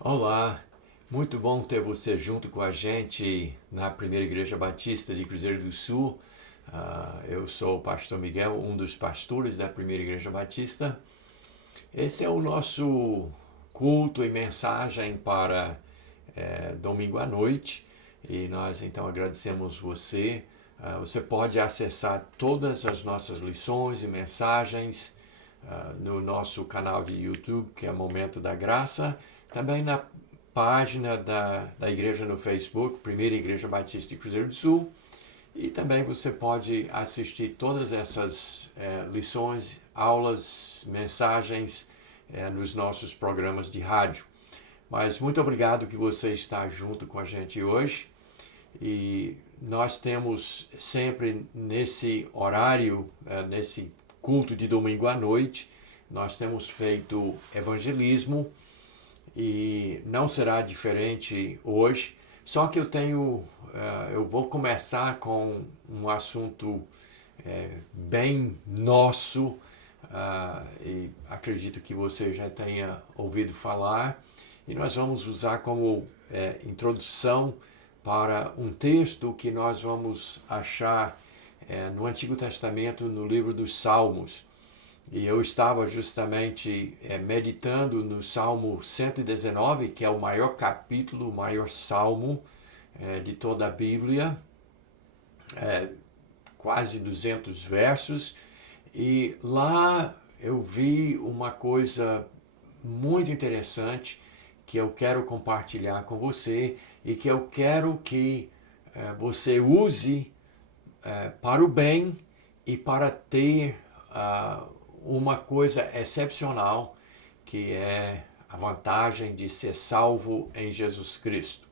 Olá, muito bom ter você junto com a gente na Primeira Igreja Batista de Cruzeiro do Sul. Eu sou o pastor Miguel, um dos pastores da Primeira Igreja Batista. Esse é o nosso culto e mensagem para domingo à noite e nós então agradecemos você. Você pode acessar todas as nossas lições e mensagens no nosso canal de YouTube, que é Momento da Graça, também na página da igreja no Facebook, Primeira Igreja Batista de Cruzeiro do Sul, e também você pode assistir todas essas lições, aulas, mensagens nos nossos programas de rádio. Mas muito obrigado que você está junto com a gente hoje, e nós temos sempre nesse horário, nesse culto de domingo à noite, nós temos feito evangelismo e não será diferente hoje, só que eu vou começar com um assunto bem nosso, e acredito que você já tenha ouvido falar, e nós vamos usar como introdução para um texto que nós vamos achar no Antigo Testamento, no livro dos Salmos. E eu estava justamente meditando no Salmo 119, que é o maior capítulo, o maior salmo de toda a Bíblia, quase 200 versos, e lá eu vi uma coisa muito interessante que eu quero compartilhar com você e que eu quero que você use para o bem e para ter uma coisa excepcional, que é a vantagem de ser salvo em Jesus Cristo.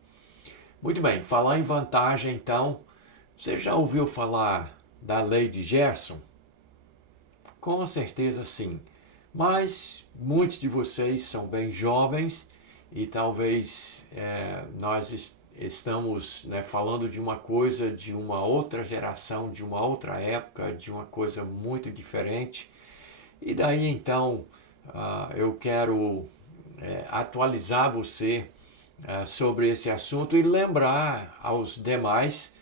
Muito bem, falar em vantagem então, você já ouviu falar da lei de Gerson? Com certeza sim, mas muitos de vocês são bem jovens e talvez nós estamos falando de uma coisa de uma outra geração, de uma outra época, de uma coisa muito diferente. E daí então eu quero atualizar você sobre esse assunto e lembrar aos demais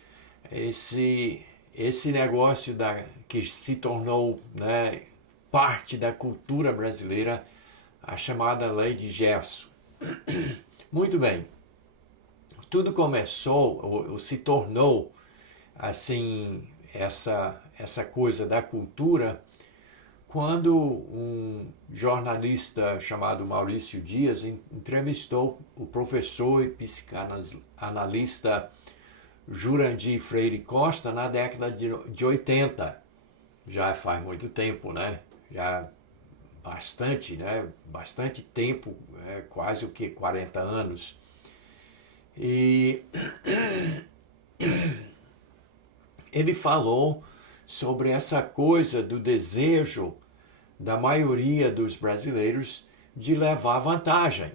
esse negócio que se tornou parte da cultura brasileira, a chamada Lei de Gerson. Muito bem, tudo começou ou se tornou assim essa coisa da cultura quando um jornalista chamado Maurício Dias entrevistou o professor e psicanalista Jurandir Freire Costa na década de 80. Já faz muito tempo, né? Já bastante tempo, quase 40 anos. E ele falou sobre essa coisa do desejo da maioria dos brasileiros de levar vantagem.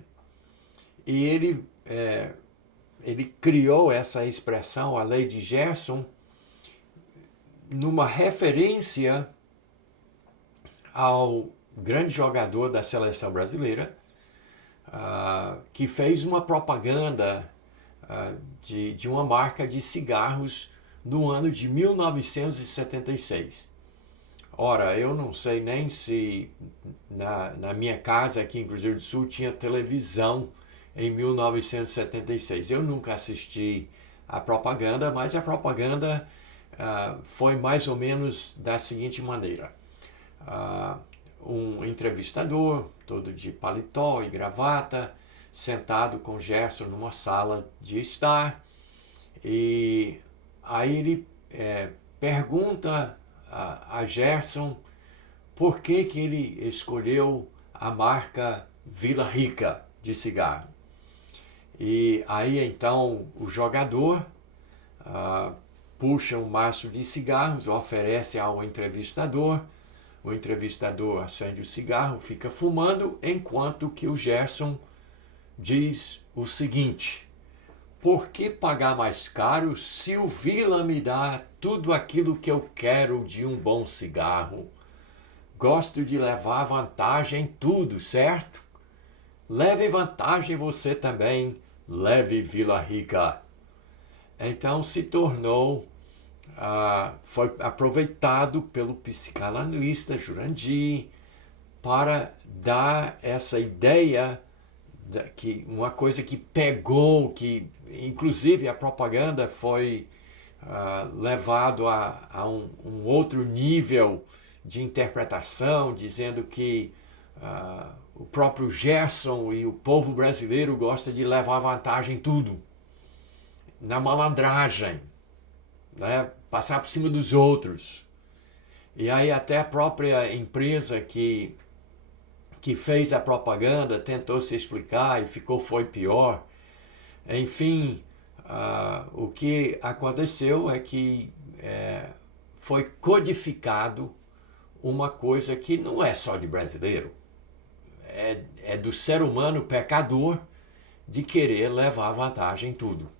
E ele criou essa expressão, a lei de Gerson, numa referência ao grande jogador da seleção brasileira, que fez uma propaganda de uma marca de cigarros no ano de 1976. Ora, eu não sei nem se na minha casa aqui em Cruzeiro do Sul tinha televisão em 1976. Eu nunca assisti a propaganda, mas a propaganda foi mais ou menos da seguinte maneira. Um entrevistador, todo de paletó e gravata, sentado com Gerson numa sala de estar, e aí ele pergunta a Gerson por que ele escolheu a marca Vila Rica de cigarro. E aí então o jogador puxa um maço de cigarros, oferece ao entrevistador, o entrevistador acende o cigarro, fica fumando, enquanto que o Gerson diz o seguinte: por que pagar mais caro se o Vila me dá tudo aquilo que eu quero de um bom cigarro? Gosto de levar vantagem em tudo, certo? Leve vantagem você também, leve Vila Rica. Então se tornou, foi aproveitado pelo psicanalista Jurandir para dar essa ideia, que uma coisa que pegou, que inclusive a propaganda foi levado a um outro nível de interpretação, dizendo que o próprio Gerson e o povo brasileiro gosta de levar vantagem em tudo, na malandragem, né? Passar por cima dos outros. E aí até a própria empresa que fez a propaganda tentou se explicar e foi pior. Enfim, o que aconteceu é que foi codificado uma coisa que não é só de brasileiro, é do ser humano pecador de querer levar vantagem em tudo.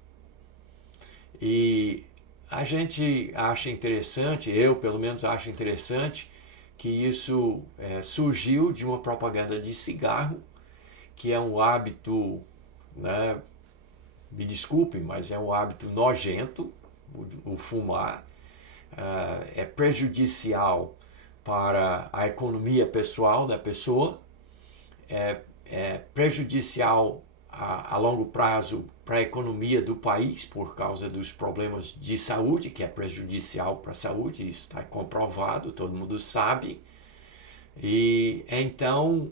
E a gente acha interessante, eu pelo menos acho interessante, que isso surgiu de uma propaganda de cigarro, que é um hábito, né, me desculpem, mas é um hábito nojento, o fumar, é prejudicial para a economia pessoal da pessoa, é prejudicial a longo prazo para a economia do país por causa dos problemas de saúde, que é prejudicial para a saúde, isso está comprovado, todo mundo sabe. E então,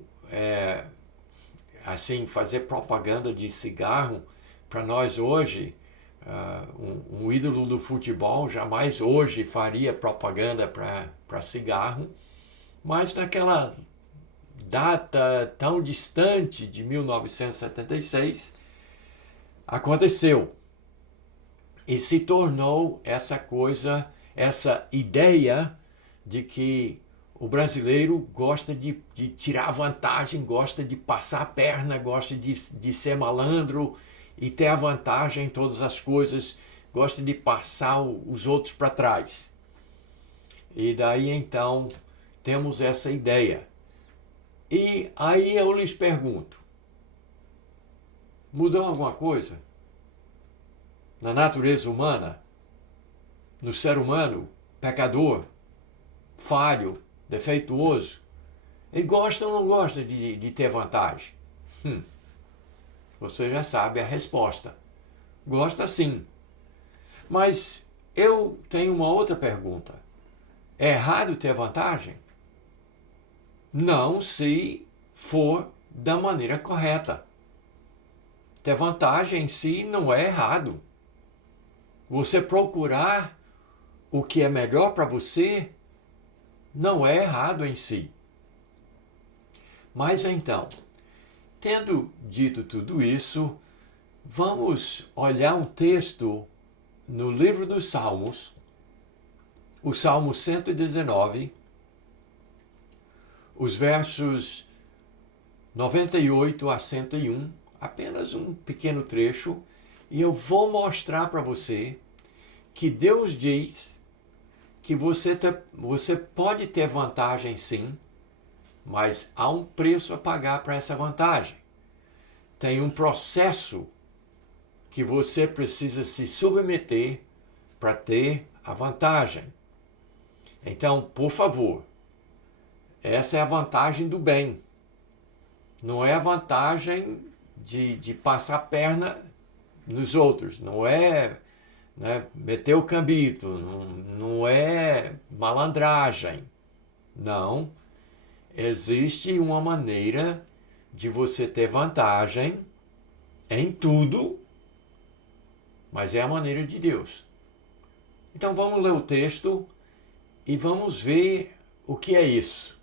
assim, fazer propaganda de cigarro, para nós hoje, um ídolo do futebol jamais hoje faria propaganda para cigarro, mas naquela data tão distante de 1976, aconteceu e se tornou essa coisa, essa ideia de que o brasileiro gosta de tirar vantagem, gosta de passar a perna, gosta de ser malandro e ter a vantagem em todas as coisas, gosta de passar os outros para trás. E daí então temos essa ideia. E aí eu lhes pergunto, mudou alguma coisa na natureza humana, no ser humano, pecador, falho, defeituoso? Ele gosta ou não gosta de ter vantagem? Você já sabe a resposta. Gosta sim. Mas eu tenho uma outra pergunta. É errado ter vantagem? Não, se for da maneira correta. Ter vantagem em si não é errado. Você procurar o que é melhor para você não é errado em si. Mas então, tendo dito tudo isso, vamos olhar um texto no livro dos Salmos, o Salmo 119, os versos 98 a 101, apenas um pequeno trecho, e eu vou mostrar para você que Deus diz que você pode ter vantagem sim, mas há um preço a pagar para essa vantagem. Tem um processo que você precisa se submeter para ter a vantagem. Então, por favor, essa é a vantagem do bem. Não é a vantagem de passar a perna nos outros. Não é, né, meter o cambito. Não é malandragem. Não. Existe uma maneira de você ter vantagem em tudo, mas é a maneira de Deus. Então vamos ler o texto e vamos ver o que é isso.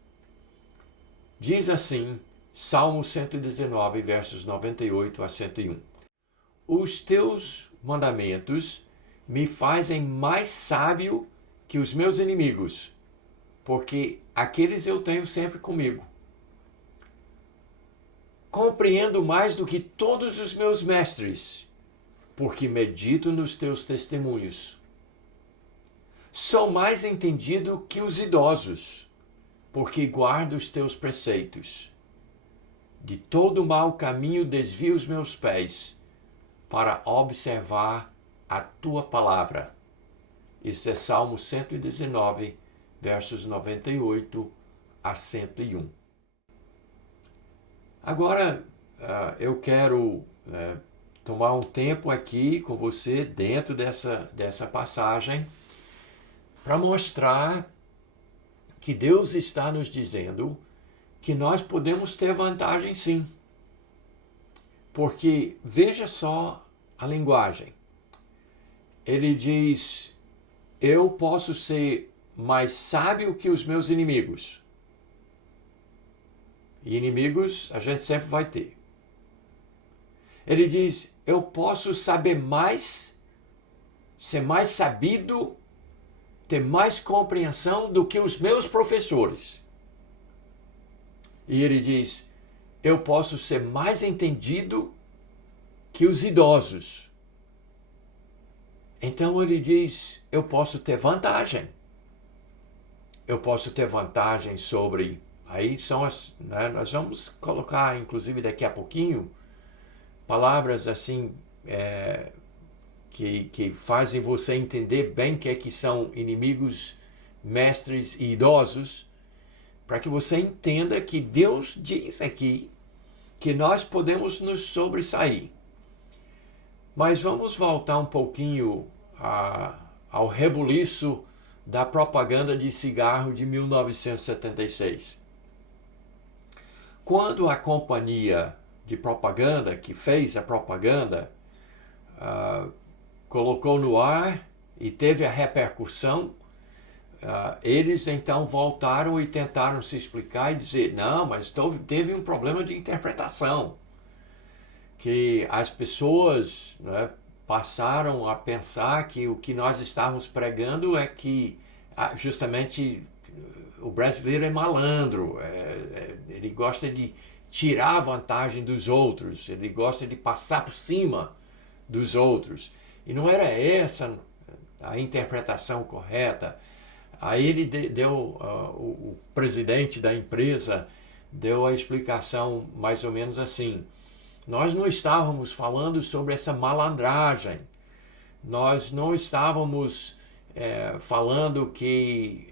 Diz assim, Salmo 119, versos 98 a 101. Os teus mandamentos me fazem mais sábio que os meus inimigos, porque aqueles eu tenho sempre comigo. Compreendo mais do que todos os meus mestres, porque medito nos teus testemunhos. Sou mais entendido que os idosos, porque guardo os teus preceitos. De todo mau caminho desvio os meus pés, para observar a tua palavra. Isso é Salmo 119, versos 98 a 101. Agora, eu quero tomar um tempo aqui com você dentro dessa passagem para mostrar que Deus está nos dizendo que nós podemos ter vantagem sim. Porque veja só a linguagem. Ele diz, eu posso ser mais sábio que os meus inimigos. E inimigos a gente sempre vai ter. Ele diz, eu posso saber mais, ser mais sabido, ter mais compreensão do que os meus professores. E ele diz, eu posso ser mais entendido que os idosos. Então ele diz, eu posso ter vantagem. Eu posso ter vantagem sobre... Aí são as... nós vamos colocar, inclusive daqui a pouquinho, palavras assim... Que fazem você entender bem que são inimigos, mestres e idosos, para que você entenda que Deus diz aqui que nós podemos nos sobressair. Mas vamos voltar um pouquinho ao rebuliço da propaganda de cigarro de 1976. Quando a companhia de propaganda que fez a propaganda colocou no ar e teve a repercussão, eles então voltaram e tentaram se explicar e dizer, não, mas teve um problema de interpretação, que as pessoas passaram a pensar que o que nós estávamos pregando é que justamente o brasileiro é malandro, ele gosta de tirar a vantagem dos outros, ele gosta de passar por cima dos outros. E não era essa a interpretação correta. Aí ele o presidente da empresa deu a explicação mais ou menos assim. Nós não estávamos falando sobre essa malandragem. Nós não estávamos falando que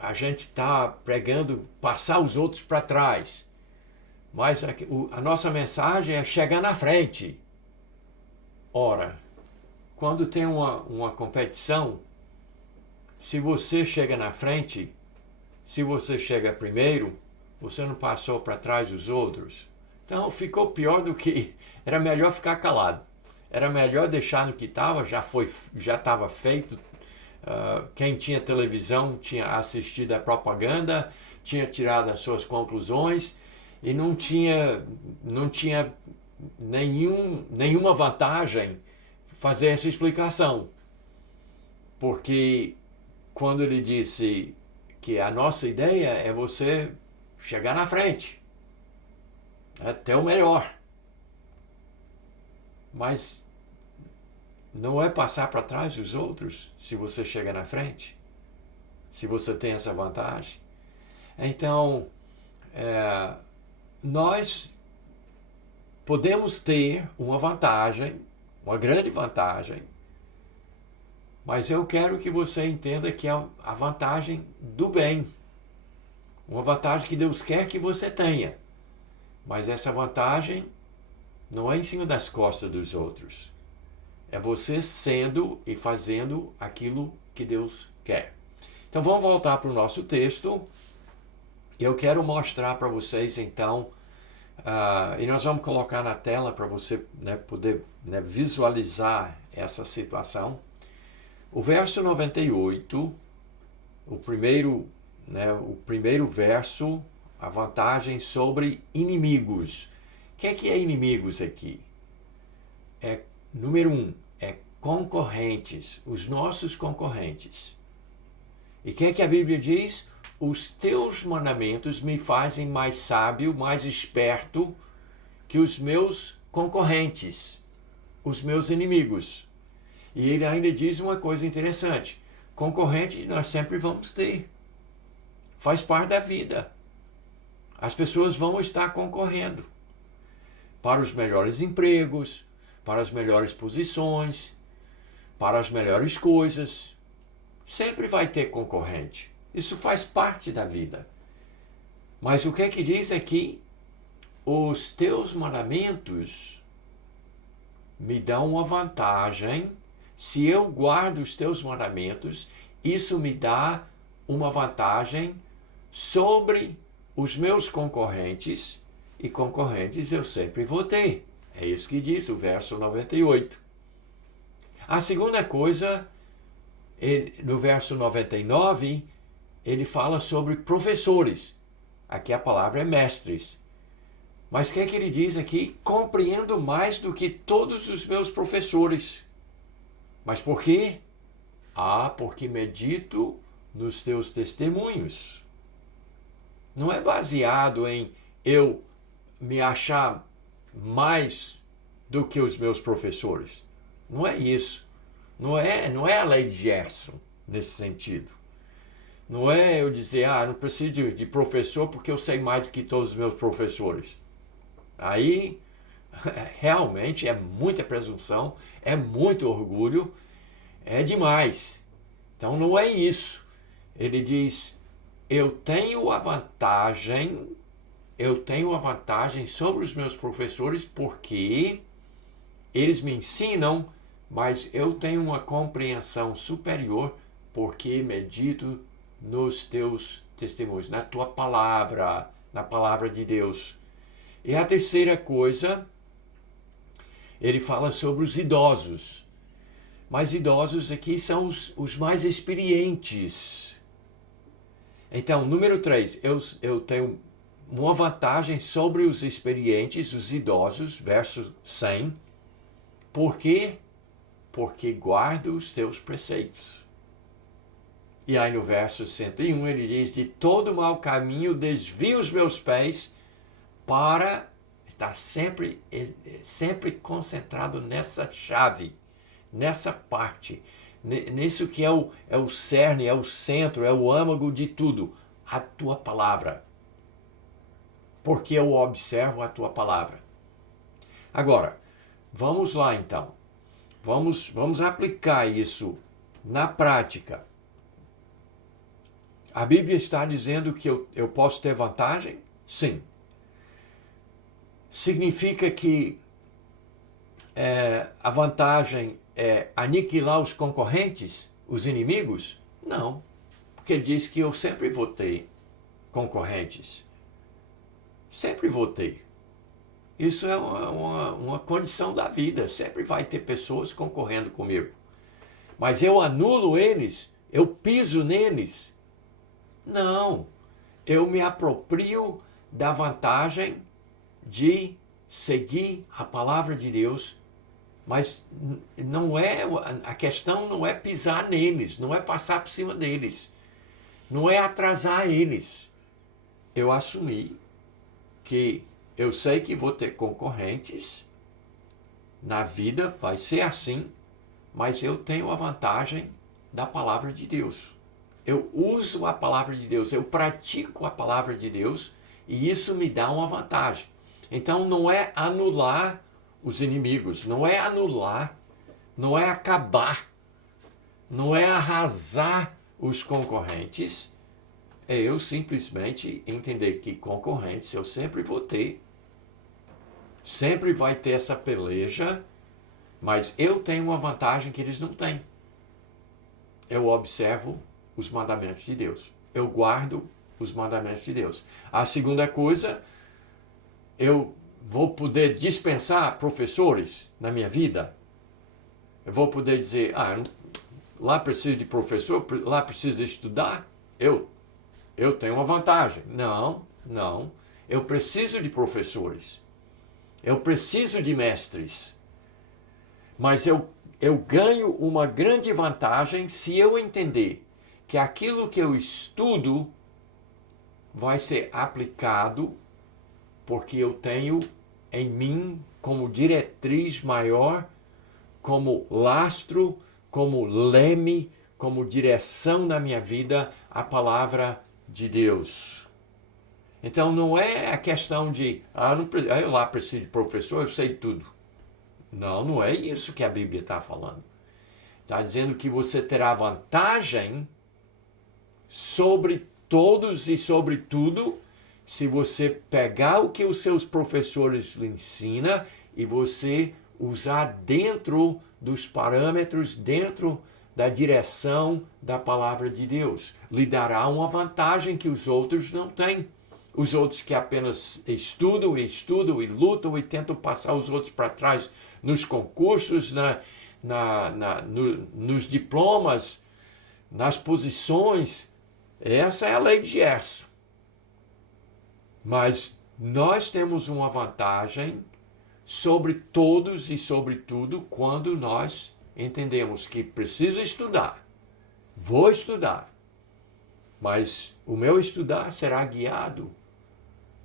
a gente está pregando passar os outros para trás. Mas a nossa mensagem é chegar na frente. Ora, quando tem uma competição, se você chega na frente, se você chega primeiro, você não passou para trás dos outros. Então ficou pior do que... Era melhor ficar calado. Era melhor deixar no que estava, já estava feito. Quem tinha televisão tinha assistido a propaganda, tinha tirado as suas conclusões e não tinha nenhuma vantagem fazer essa explicação. Porque quando ele disse que a nossa ideia é você chegar na frente, ter o melhor. Mas não é passar para trás dos outros se você chega na frente, se você tem essa vantagem. Então, nós podemos ter uma vantagem, uma grande vantagem, mas eu quero que você entenda que é a vantagem do bem, uma vantagem que Deus quer que você tenha, mas essa vantagem não é em cima das costas dos outros, é você sendo e fazendo aquilo que Deus quer. Então vamos voltar para o nosso texto. Eu quero mostrar para vocês então, e nós vamos colocar na tela para você poder visualizar essa situação. O verso 98, o primeiro verso, a vantagem sobre inimigos. O que é inimigos aqui? Número 1, concorrentes, os nossos concorrentes. E o que a Bíblia diz? Os teus mandamentos me fazem mais sábio, mais esperto que os meus concorrentes. os meus inimigos. E ele ainda diz uma coisa interessante: concorrente nós sempre vamos ter. Faz parte da vida. As pessoas vão estar concorrendo para os melhores empregos, para as melhores posições, para as melhores coisas. Sempre vai ter concorrente. Isso faz parte da vida. Mas o que é que diz aqui? Os teus mandamentos me dão uma vantagem. Se eu guardo os teus mandamentos, isso me dá uma vantagem sobre os meus concorrentes, e concorrentes eu sempre vou ter. É isso que diz o verso 98. A segunda coisa, no verso 99, ele fala sobre professores. Aqui a palavra é mestres. Mas o que é que ele diz aqui? Compreendo mais do que todos os meus professores. Mas por quê? Porque medito nos teus testemunhos. Não é baseado em eu me achar mais do que os meus professores. Não é isso. Não é a lei de Gerson nesse sentido. Não é eu dizer, não preciso de professor porque eu sei mais do que todos os meus professores. Aí, realmente é muita presunção, é muito orgulho, é demais. Então não é isso. Ele diz, eu tenho a vantagem sobre os meus professores porque eles me ensinam, mas eu tenho uma compreensão superior porque medito nos teus testemunhos, na tua palavra, na palavra de Deus. E a terceira coisa, ele fala sobre os idosos. Mas idosos aqui são os mais experientes. Então, número 3, eu tenho uma vantagem sobre os experientes, os idosos, verso 100. Por quê? Porque guardo os teus preceitos. E aí no verso 101 ele diz, de todo mau caminho desvio os meus pés para estar sempre concentrado nessa chave, nessa parte, nisso que é o cerne, é o centro, é o âmago de tudo, a tua palavra. Porque eu observo a tua palavra. Agora, vamos lá então. Vamos aplicar isso na prática. A Bíblia está dizendo que eu posso ter vantagem? Sim. Significa que a vantagem é aniquilar os concorrentes, os inimigos? Não. Porque diz que eu sempre vou ter concorrentes. Sempre vou ter. Isso é uma condição da vida. Sempre vai ter pessoas concorrendo comigo. Mas eu anulo eles? Eu piso neles? Não. Eu me aproprio da vantagem de seguir a palavra de Deus. Mas a questão não é pisar neles, não é passar por cima deles, não é atrasar eles. Eu assumi que eu sei que vou ter concorrentes, na vida vai ser assim, mas eu tenho a vantagem da palavra de Deus. Eu uso a palavra de Deus, eu pratico a palavra de Deus e isso me dá uma vantagem. Então não é anular os inimigos, não é anular, não é acabar, não é arrasar os concorrentes, é eu simplesmente entender que concorrentes eu sempre vou ter, sempre vai ter essa peleja, mas eu tenho uma vantagem que eles não têm. Eu observo os mandamentos de Deus, eu guardo os mandamentos de Deus. A segunda coisa, eu vou poder dispensar professores na minha vida. Eu vou poder dizer, lá preciso de professor, lá preciso estudar. Eu tenho uma vantagem. Não. Eu preciso de professores. Eu preciso de mestres. Mas eu ganho uma grande vantagem se eu entender que aquilo que eu estudo vai ser aplicado porque eu tenho em mim como diretriz maior como lastro, como leme, como direção na minha vida a palavra de Deus. Então não é a questão de, eu lá preciso de professor, eu sei tudo. Não, não é isso que a Bíblia está falando. Está dizendo que você terá vantagem sobre todos e sobre tudo se você pegar o que os seus professores lhe ensinam e você usar dentro dos parâmetros, dentro da direção da palavra de Deus. Lhe dará uma vantagem que os outros não têm. Os outros que apenas estudam e lutam e tentam passar os outros para trás nos concursos, nos diplomas, nas posições. Essa é a lei de Gerson. Mas nós temos uma vantagem sobre todos e sobre tudo quando nós entendemos que preciso estudar. Vou estudar. Mas o meu estudar será guiado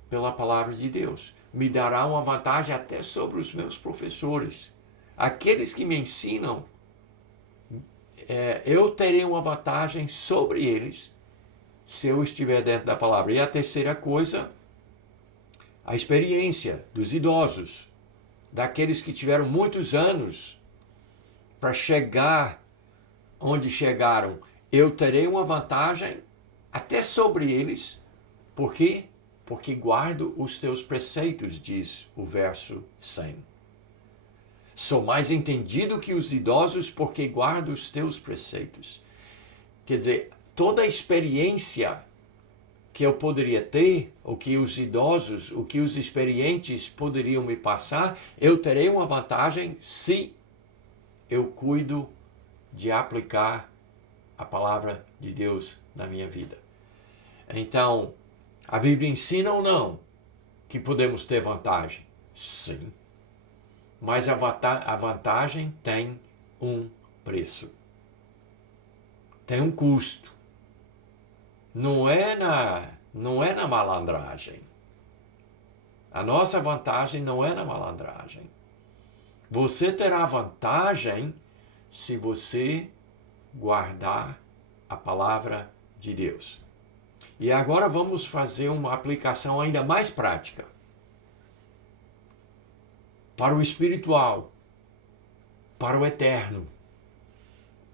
pela palavra de Deus. Me dará uma vantagem até sobre os meus professores. Aqueles que me ensinam, eu terei uma vantagem sobre eles se eu estiver dentro da palavra. E a terceira coisa, a experiência dos idosos, daqueles que tiveram muitos anos para chegar onde chegaram. Eu terei uma vantagem até sobre eles. Por quê? Porque guardo os teus preceitos, diz o verso 100. Sou mais entendido que os idosos porque guardo os teus preceitos. Quer dizer, toda a experiência que eu poderia ter, o que os idosos, o que os experientes poderiam me passar, eu terei uma vantagem se eu cuido de aplicar a palavra de Deus na minha vida. Então, a Bíblia ensina ou não que podemos ter vantagem? Sim. Mas a vantagem tem um preço. Tem um custo. Não é na malandragem. A nossa vantagem não é na malandragem. Você terá vantagem se você guardar a palavra de Deus. E agora vamos fazer uma aplicação ainda mais prática. Para o espiritual, para o eterno,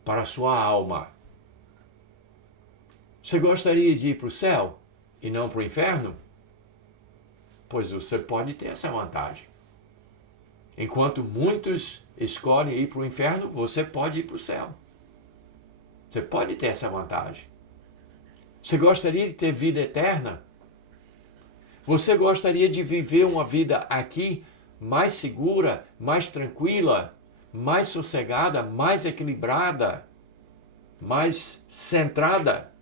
para a sua alma. Você gostaria de ir para o céu e não para o inferno? Pois você pode ter essa vantagem. Enquanto muitos escolhem ir para o inferno, você pode ir para o céu. Você pode ter essa vantagem. Você gostaria de ter vida eterna? Você gostaria de viver uma vida aqui mais segura, mais tranquila, mais sossegada, mais equilibrada, mais centrada?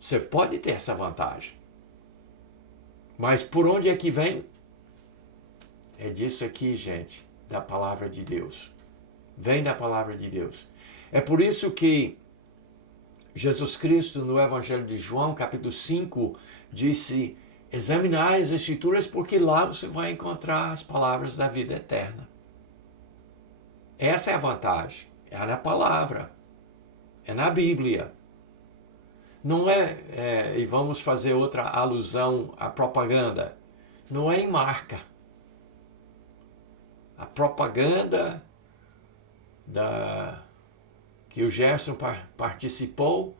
Você pode ter essa vantagem. Mas por onde é que vem? É disso aqui, gente, da palavra de Deus. Vem da palavra de Deus. É por isso que Jesus Cristo, no Evangelho de João, capítulo 5, disse: examinai as Escrituras, porque lá você vai encontrar as palavras da vida eterna. Essa é a vantagem. É na palavra. É na Bíblia. Não e vamos fazer outra alusão à propaganda. Não é em marca. A propaganda que o Gerson participou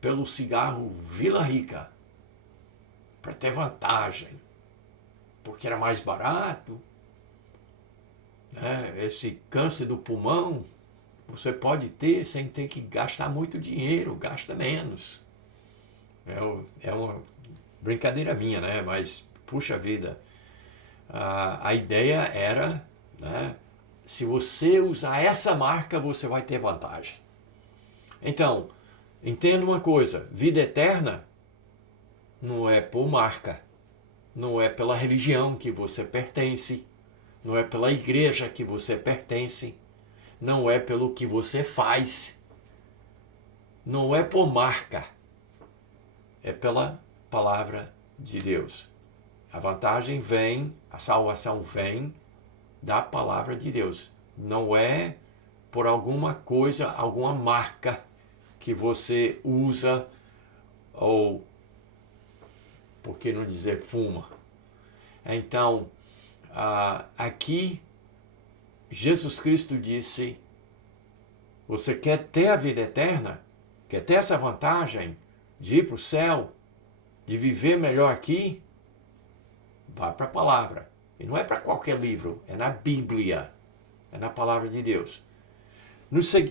pelo cigarro Vila Rica, para ter vantagem, porque era mais barato, né? Esse câncer do pulmão você pode ter sem ter que gastar muito dinheiro, gasta menos. É uma brincadeira minha, né? Mas, puxa vida, a ideia era, né? Se você usar essa marca, você vai ter vantagem. Então, entenda uma coisa, vida eterna não é por marca, não é pela religião que você pertence, não é pela igreja que você pertence, não é pelo que você faz, não é por marca, é pela palavra de Deus. A vantagem vem, a salvação vem da palavra de Deus. Não é por alguma coisa, alguma marca que você usa ou, por que não dizer, fuma. Então, aqui, Jesus Cristo disse, você quer ter a vida eterna? Quer ter essa vantagem de ir para o céu? De viver melhor aqui? Vá para a palavra. E não é para qualquer livro, é na Bíblia. É na palavra de Deus.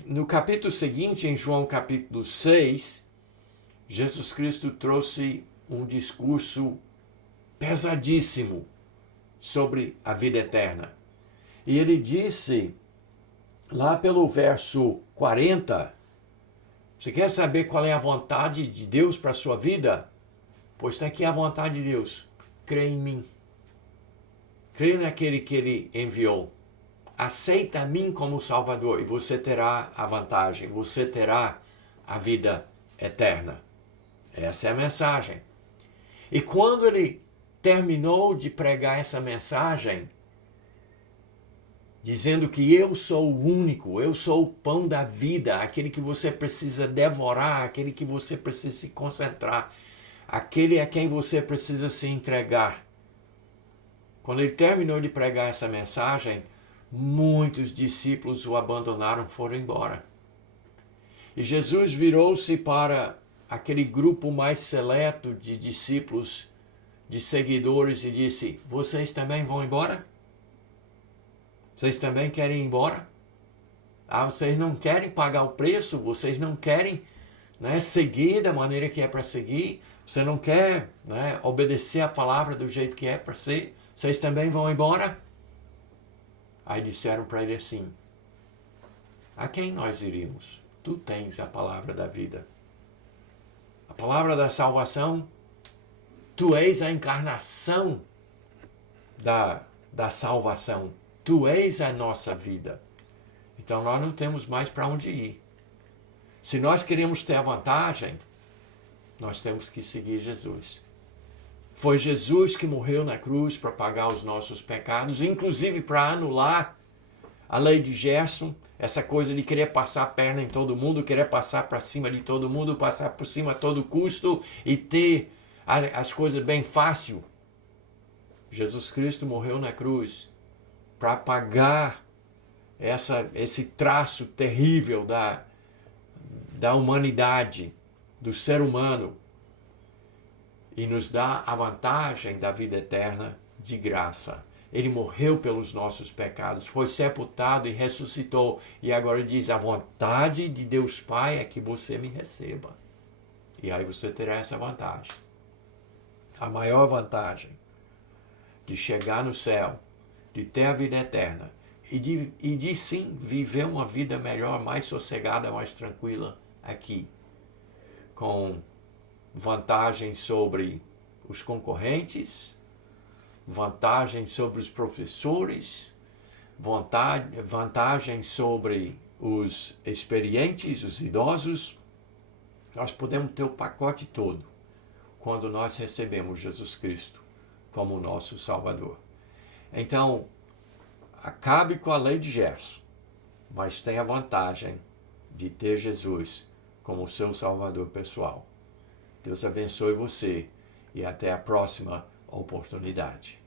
No capítulo seguinte, em João capítulo 6, Jesus Cristo trouxe um discurso pesadíssimo sobre a vida eterna. E ele disse, lá pelo verso 40, você quer saber qual é a vontade de Deus para a sua vida? Pois está aqui a vontade de Deus. Crê em mim. Crê naquele que ele enviou. Aceita a mim como Salvador e você terá a vantagem, você terá a vida eterna. Essa é a mensagem. E quando ele terminou de pregar essa mensagem, dizendo que eu sou o único, eu sou o pão da vida, aquele que você precisa devorar, aquele que você precisa se concentrar, aquele a quem você precisa se entregar. Quando ele terminou de pregar essa mensagem, muitos discípulos o abandonaram, foram embora. E Jesus virou-se para aquele grupo mais seleto de discípulos, de seguidores, e disse, vocês também vão embora? Vocês também querem ir embora? Vocês não querem pagar o preço? Vocês não querem, seguir da maneira que é para seguir? Você não quer, obedecer a palavra do jeito que é para ser? Vocês também vão embora? Aí disseram para ele assim, a quem nós iríamos? Tu tens a palavra da vida. A palavra da salvação, tu és a encarnação da salvação. Tu és a nossa vida. Então nós não temos mais para onde ir. Se nós queremos ter a vantagem, nós temos que seguir Jesus. Foi Jesus que morreu na cruz para pagar os nossos pecados, inclusive para anular a lei de Gerson, essa coisa de querer passar a perna em todo mundo, querer passar para cima de todo mundo, passar por cima a todo custo e ter as coisas bem fácil. Jesus Cristo morreu na cruz para pagar esse traço terrível da humanidade, do ser humano, e nos dá a vantagem da vida eterna de graça. Ele morreu pelos nossos pecados, foi sepultado e ressuscitou. E agora diz, a vontade de Deus Pai é que você me receba. E aí você terá essa vantagem. A maior vantagem de chegar no céu, de ter a vida eterna e de sim viver uma vida melhor, mais sossegada, mais tranquila aqui, com vantagem sobre os concorrentes, vantagem sobre os professores, vantagem sobre os experientes, os idosos. Nós podemos ter o pacote todo quando nós recebemos Jesus Cristo como nosso Salvador. Então, acabe com a lei de Gerson, mas tenha a vantagem de ter Jesus como seu Salvador pessoal. Deus abençoe você e até a próxima oportunidade.